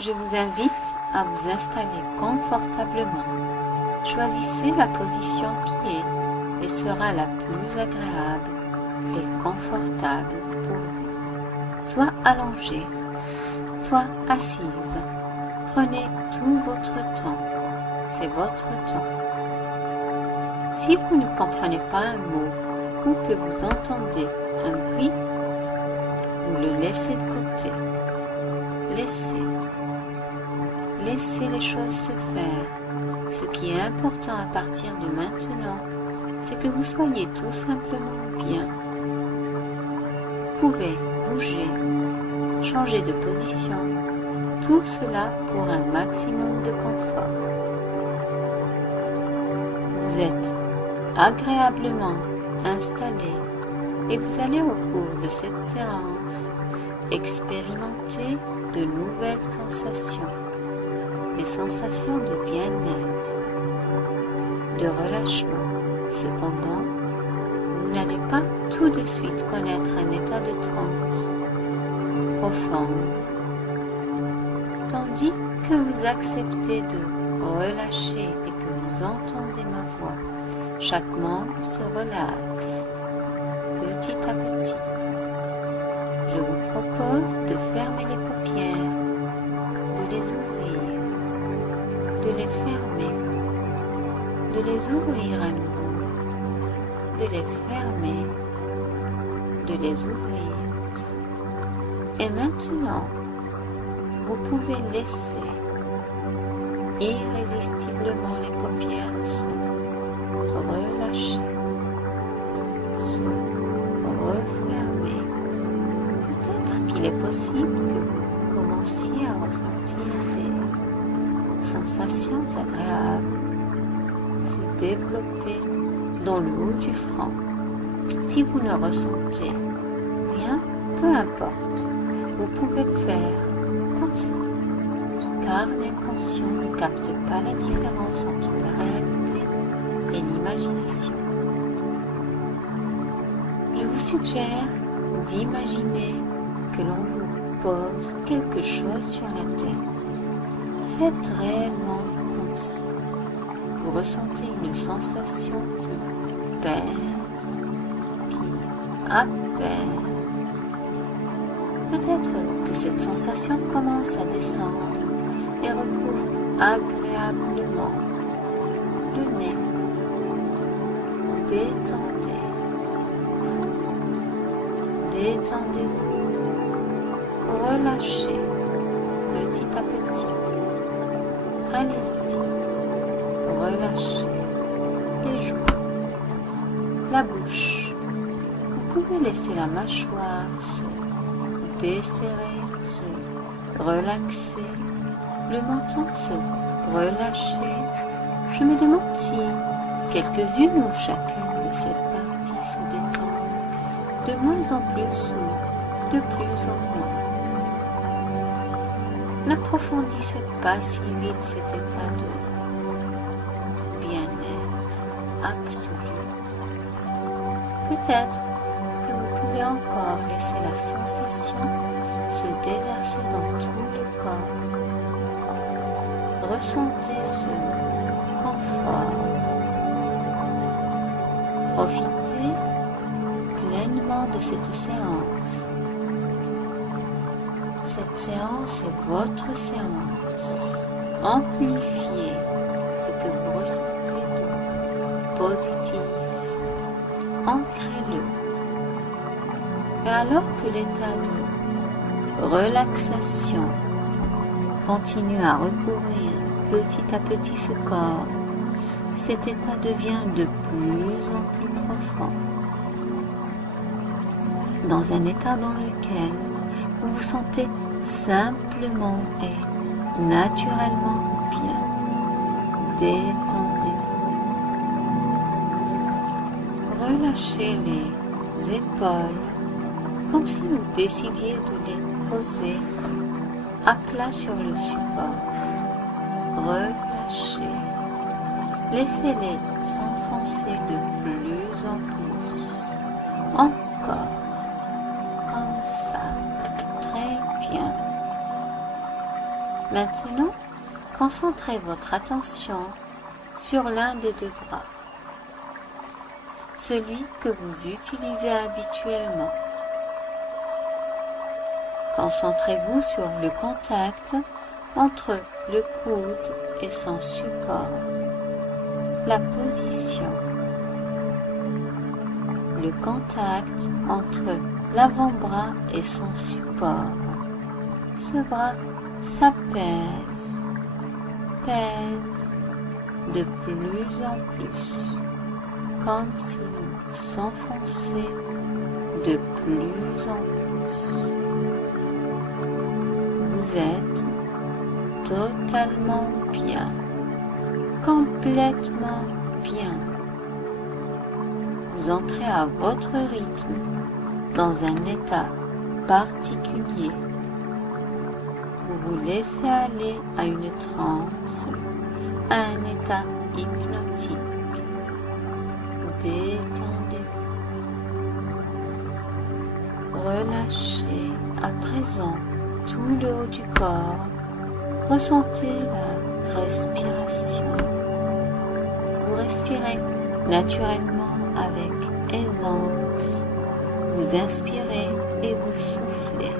Je vous invite à vous installer confortablement. Choisissez la position qui est et sera la plus agréable et confortable pour vous. Soit allongé, soit assise. Prenez tout votre temps. C'est votre temps. Si vous ne comprenez pas un mot ou que vous entendez un bruit, vous le laissez de côté. Laissez les choses se faire. Ce qui est important à partir de maintenant, c'est que vous soyez tout simplement bien. Vous pouvez bouger, changer de position, tout cela pour un maximum de confort. Vous êtes agréablement installé et vous allez au cours de cette séance expérimenter de nouvelles sensations, des sensations de bien-être, de relâchement. Cependant, vous n'allez pas tout de suite connaître un état de transe profond, tandis que vous acceptez de relâcher et que vous entendez ma voix. Chaque membre se relaxe petit à petit. Je vous propose de fermer les paupières, de les ouvrir, de les fermer, de les ouvrir à nouveau, de les fermer, de les ouvrir. Et maintenant, vous pouvez laisser irrésistiblement les paupières se relâcher, se refermer. Peut-être qu'il est possible que vous commenciez à ressentir des sensations agréables se développer dans le haut du front. Si vous ne ressentez rien, peu importe, vous pouvez faire comme si, car l'inconscient ne capte pas la différence entre la réalité et l'imagination. Je vous suggère d'imaginer que l'on vous pose quelque chose sur la tête. Faites réellement comme si vous ressentez une sensation qui pèse, qui apaise. Peut-être que cette sensation commence à descendre et recouvre agréablement le nez. Détendez-vous, relâchez petit à petit. Allez-y, relâchez les joues, la bouche. Vous pouvez laisser la mâchoire se desserrer, se relaxer, le menton se relâcher. Je me demande si quelques-unes ou chacune de ces parties se détendent de moins en plus ou de plus en moins. N'approfondissez pas si vite cet état de bien-être absolu. Peut-être que vous pouvez encore laisser la sensation se déverser dans tout le corps. Ressentez ce confort. Profitez pleinement de cette séance. Cette séance est votre séance. Amplifiez ce que vous ressentez de positif. Ancrez-le. Et alors que l'état de relaxation continue à recouvrir petit à petit ce corps, cet état devient de plus en plus profond. Dans un état dans lequel vous vous sentez simplement et naturellement bien. Détendez-vous. Relâchez les épaules comme si vous décidiez de les poser à plat sur le support. Relâchez. Laissez-les s'enfoncer de plus en plus. Encore. Comme ça. Très bien. Maintenant, concentrez votre attention sur l'un des deux bras, celui que vous utilisez habituellement. Concentrez-vous sur le contact entre le coude et son support, la position, le contact entre l'avant-bras et son support. Ce bras s'apaise, pèse de plus en plus, comme s'il s'enfonçait de plus en plus. Vous êtes totalement bien, complètement bien. Vous entrez à votre rythme dans un état particulier. Vous vous laissez aller à une transe, à un état hypnotique. Détendez-vous. Relâchez à présent tout le haut du corps. Ressentez la respiration. Vous respirez naturellement avec aisance. Vous inspirez et vous soufflez.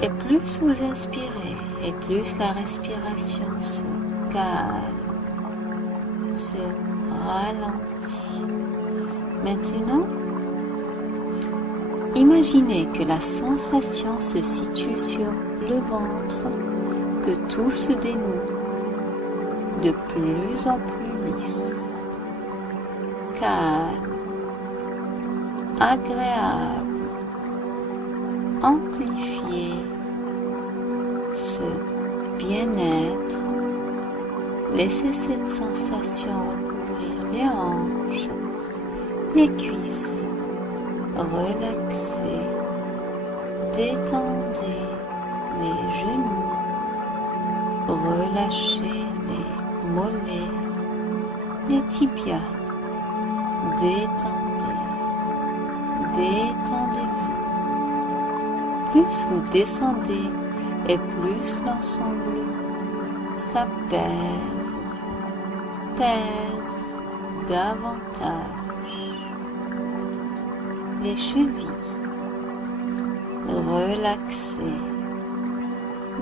Et plus vous inspirez, et plus la respiration se calme, se ralentit. Maintenant, imaginez que la sensation se situe sur le ventre, que tout se dénoue de plus en plus lisse, calme, agréable, amplifié, ce bien-être. Laissez cette sensation recouvrir les hanches, les cuisses, relaxez, détendez les genoux, relâchez les mollets, les tibias, détendez-vous. Plus vous descendez et plus l'ensemble s'apaise, pèse davantage. Les chevilles, relaxées,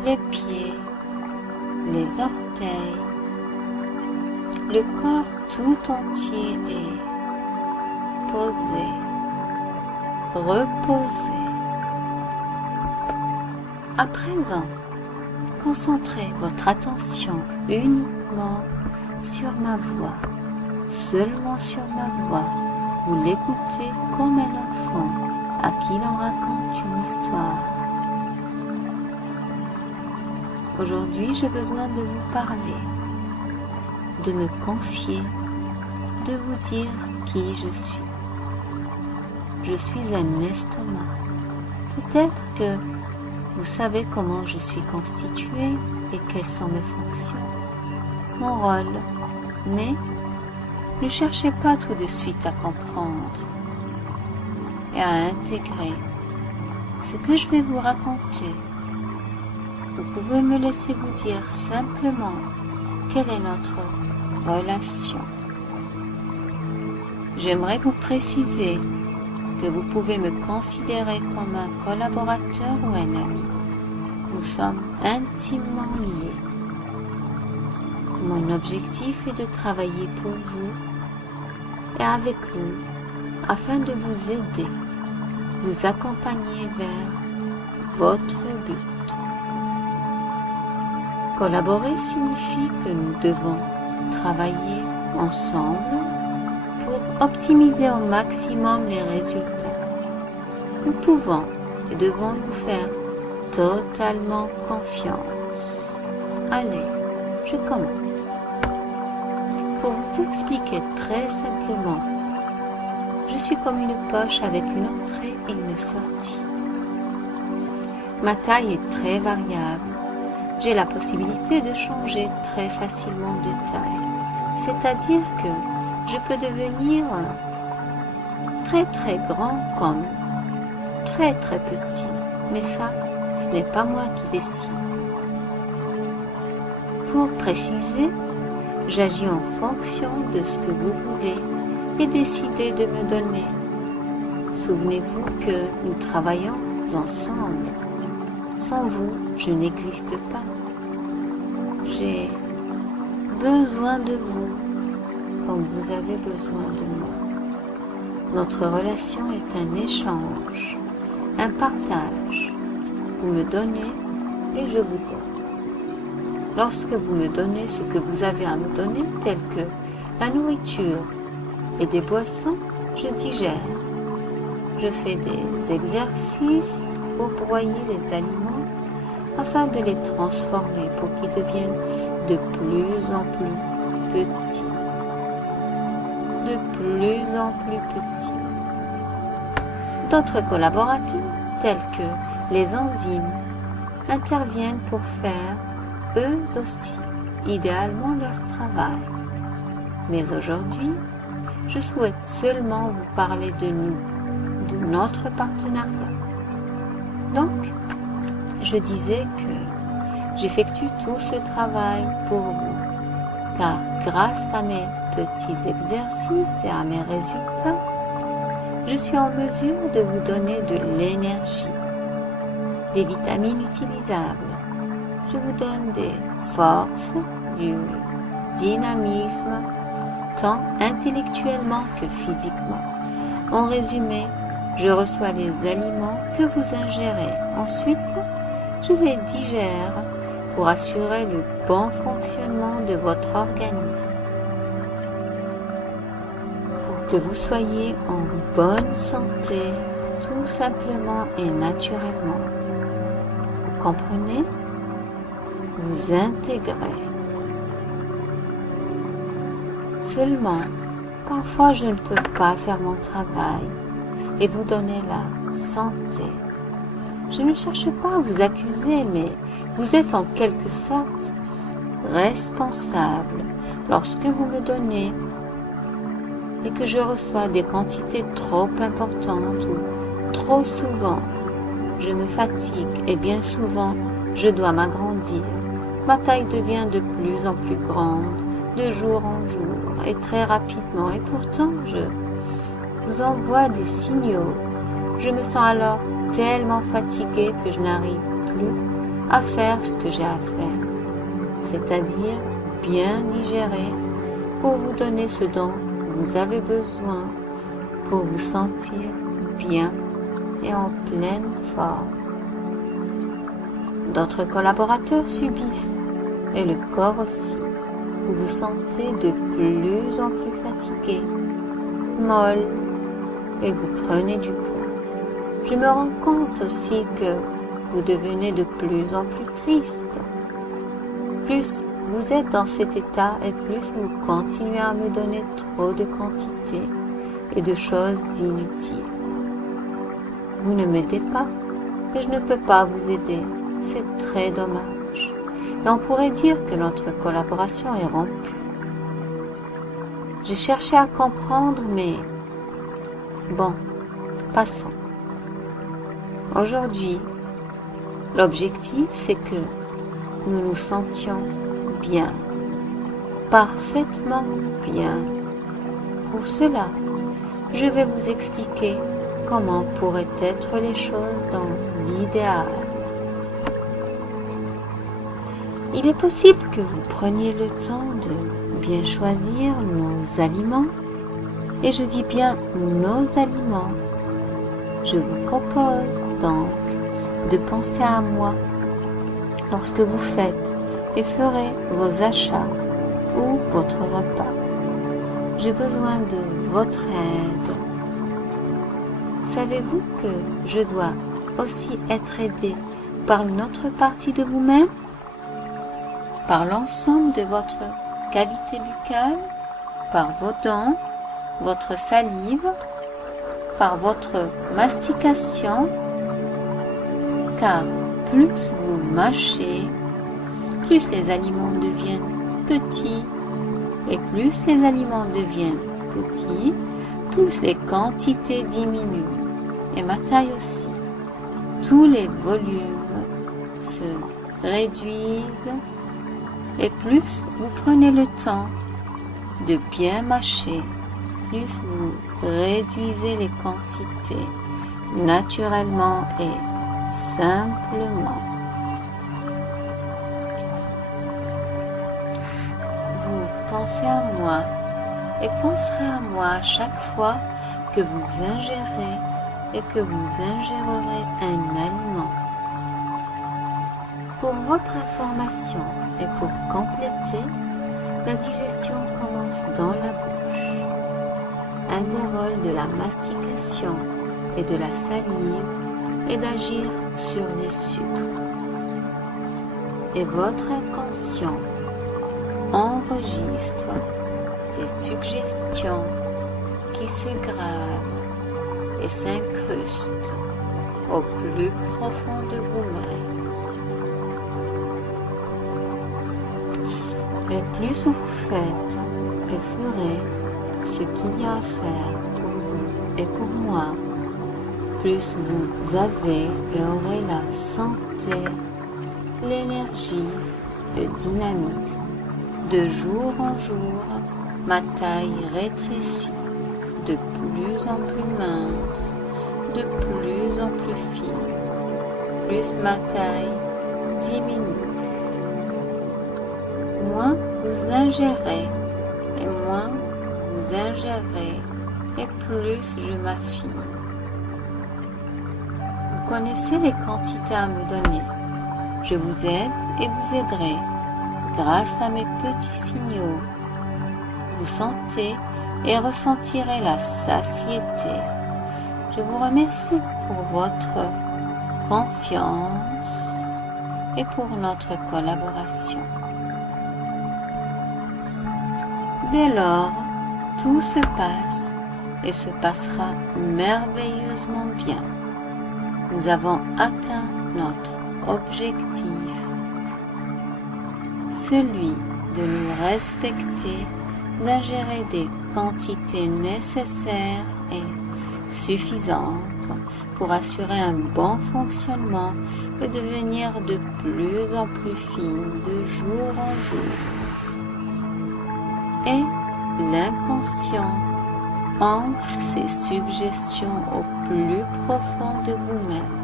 les pieds, les orteils, le corps tout entier est posé, reposé. À présent, concentrez votre attention uniquement sur ma voix, seulement sur ma voix. Vous l'écoutez comme un enfant à qui l'on raconte une histoire. Aujourd'hui, j'ai besoin de vous parler, de me confier, de vous dire qui je suis. Je suis un estomac. Peut-être que vous savez comment je suis constituée et quelles sont mes fonctions, mon rôle, mais ne cherchez pas tout de suite à comprendre et à intégrer ce que je vais vous raconter. Vous pouvez me laisser vous dire simplement quelle est notre relation. J'aimerais vous préciser que vous pouvez me considérer comme un collaborateur ou un ami. Nous sommes intimement liés. Mon objectif est de travailler pour vous et avec vous afin de vous aider, vous accompagner vers votre but. Collaborer signifie que nous devons travailler ensemble pour optimiser au maximum les résultats. Nous pouvons et devons nous faire totalement confiance. Allez, je commence. Pour vous expliquer très simplement, je suis comme une poche avec une entrée et une sortie. Ma taille est très variable. J'ai la possibilité de changer très facilement de taille. C'est-à-dire que je peux devenir très très grand comme très très petit. Mais ça, ce n'est pas moi qui décide. Pour préciser, j'agis en fonction de ce que vous voulez et décidez de me donner. Souvenez-vous que nous travaillons ensemble. Sans vous, je n'existe pas. J'ai besoin de vous comme vous avez besoin de moi. Notre relation est un échange, un partage. Vous me donnez et je vous donne. Lorsque vous me donnez ce que vous avez à me donner, tel que la nourriture et des boissons, je digère. Je fais des exercices pour broyer les aliments afin de les transformer pour qu'ils deviennent de plus en plus petits. De plus en plus petits. D'autres collaborateurs, tels que les enzymes, interviennent pour faire, eux aussi, idéalement leur travail. Mais aujourd'hui, je souhaite seulement vous parler de nous, de notre partenariat. Donc, je disais que j'effectue tout ce travail pour vous, car grâce à mes petits exercices et à mes résultats, je suis en mesure de vous donner de l'énergie, des vitamines utilisables. Je vous donne des forces, du dynamisme, tant intellectuellement que physiquement. En résumé, je reçois les aliments que vous ingérez. Ensuite, je les digère pour assurer le bon fonctionnement de votre organisme. Pour que vous soyez en bonne santé, tout simplement et naturellement. Vous comprenez? Vous intégrez. Seulement, parfois je ne peux pas faire mon travail et vous donner la santé. Je ne cherche pas à vous accuser, mais vous êtes en quelque sorte responsable lorsque vous me donnez et que je reçois des quantités trop importantes ou trop souvent. Je me fatigue et bien souvent je dois m'agrandir. Ma taille devient de plus en plus grande, de jour en jour et très rapidement, et pourtant je vous envoie des signaux. Je me sens alors tellement fatiguée que je n'arrive plus à faire ce que j'ai à faire, c'est-à-dire bien digérer pour vous donner ce dont vous avez besoin pour vous sentir bien et en pleine forme. D'autres collaborateurs subissent, et le corps aussi. Vous vous sentez de plus en plus fatigué, molle, et vous prenez du poids. Je me rends compte aussi que vous devenez de plus en plus triste. Plus vous êtes dans cet état et plus vous continuez à me donner trop de quantité et de choses inutiles. Vous ne m'aidez pas et je ne peux pas vous aider. C'est très dommage. Et on pourrait dire que notre collaboration est rompue. J'ai cherché à comprendre, mais bon, passons. Aujourd'hui, l'objectif, c'est que nous nous sentions bien, parfaitement bien. Pour cela, je vais vous expliquer comment pourraient être les choses dans l'idéal. Il est possible que vous preniez le temps de bien choisir nos aliments, et je dis bien nos aliments. Je vous propose donc de penser à moi lorsque vous faites et ferez vos achats ou votre repas. J'ai besoin de votre aide. Savez-vous que je dois aussi être aidé par une autre partie de vous-même? Par l'ensemble de votre cavité buccale, par vos dents, votre salive, par votre mastication, car plus vous mâchez, plus les aliments deviennent petits, et plus les aliments deviennent petits, plus les quantités diminuent, et ma taille aussi. Tous les volumes se réduisent et plus vous prenez le temps de bien mâcher, plus vous réduisez les quantités naturellement et simplement. Vous pensez à moi et penserez à moi à chaque fois que vous ingérez et que vous ingérerez un aliment. Pour votre information et pour compléter, la digestion commence dans la bouche. Un des rôles de la mastication et de la salive est d'agir sur les sucres. Et votre inconscient enregistre ces suggestions qui se gravent et s'incrustent au plus profond de vous-même. Et plus vous faites et ferez ce qu'il y a à faire pour vous et pour moi, plus vous avez et aurez la santé, l'énergie, le dynamisme. De jour en jour, ma taille rétrécit, de plus en plus mince, de plus en plus fine, plus ma taille diminue. Moins vous ingérez, et moins vous ingérez, et plus je m'affine. Vous connaissez les quantités à me donner. Je vous aide et vous aiderai grâce à mes petits signaux. Vous sentez et ressentirez la satiété. Je vous remercie pour votre confiance et pour notre collaboration. Dès lors, tout se passe et se passera merveilleusement bien. Nous avons atteint notre objectif, celui de nous respecter, d'ingérer des quantités nécessaires et suffisantes pour assurer un bon fonctionnement et devenir de plus en plus fine de jour en jour. Et l'inconscient ancre ses suggestions au plus profond de vous-même.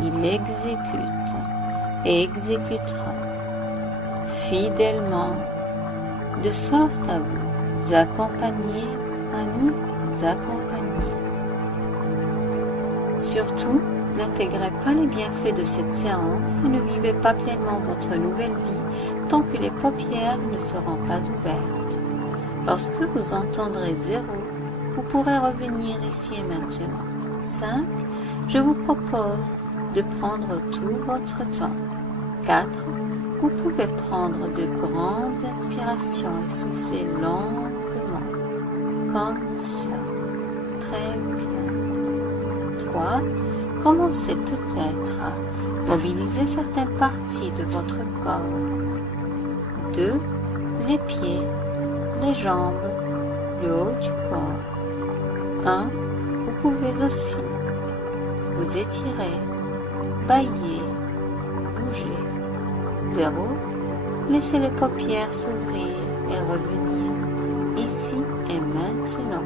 Il exécute et exécutera fidèlement, de sorte à vous accompagner, à nous accompagner. Surtout, n'intégrez pas les bienfaits de cette séance et ne vivez pas pleinement votre nouvelle vie tant que les paupières ne seront pas ouvertes. Lorsque vous entendrez 0, vous pourrez revenir ici et maintenant. 5. Je vous propose de prendre tout votre temps. 4. Vous pouvez prendre de grandes inspirations et souffler longuement, comme ça. Très bien. 3. Commencez peut-être à mobiliser certaines parties de votre corps. 2. Les pieds, les jambes, le haut du corps. 1. Vous pouvez aussi vous étirer, bâiller, bouger. 0. Laissez les paupières s'ouvrir et revenir ici et maintenant.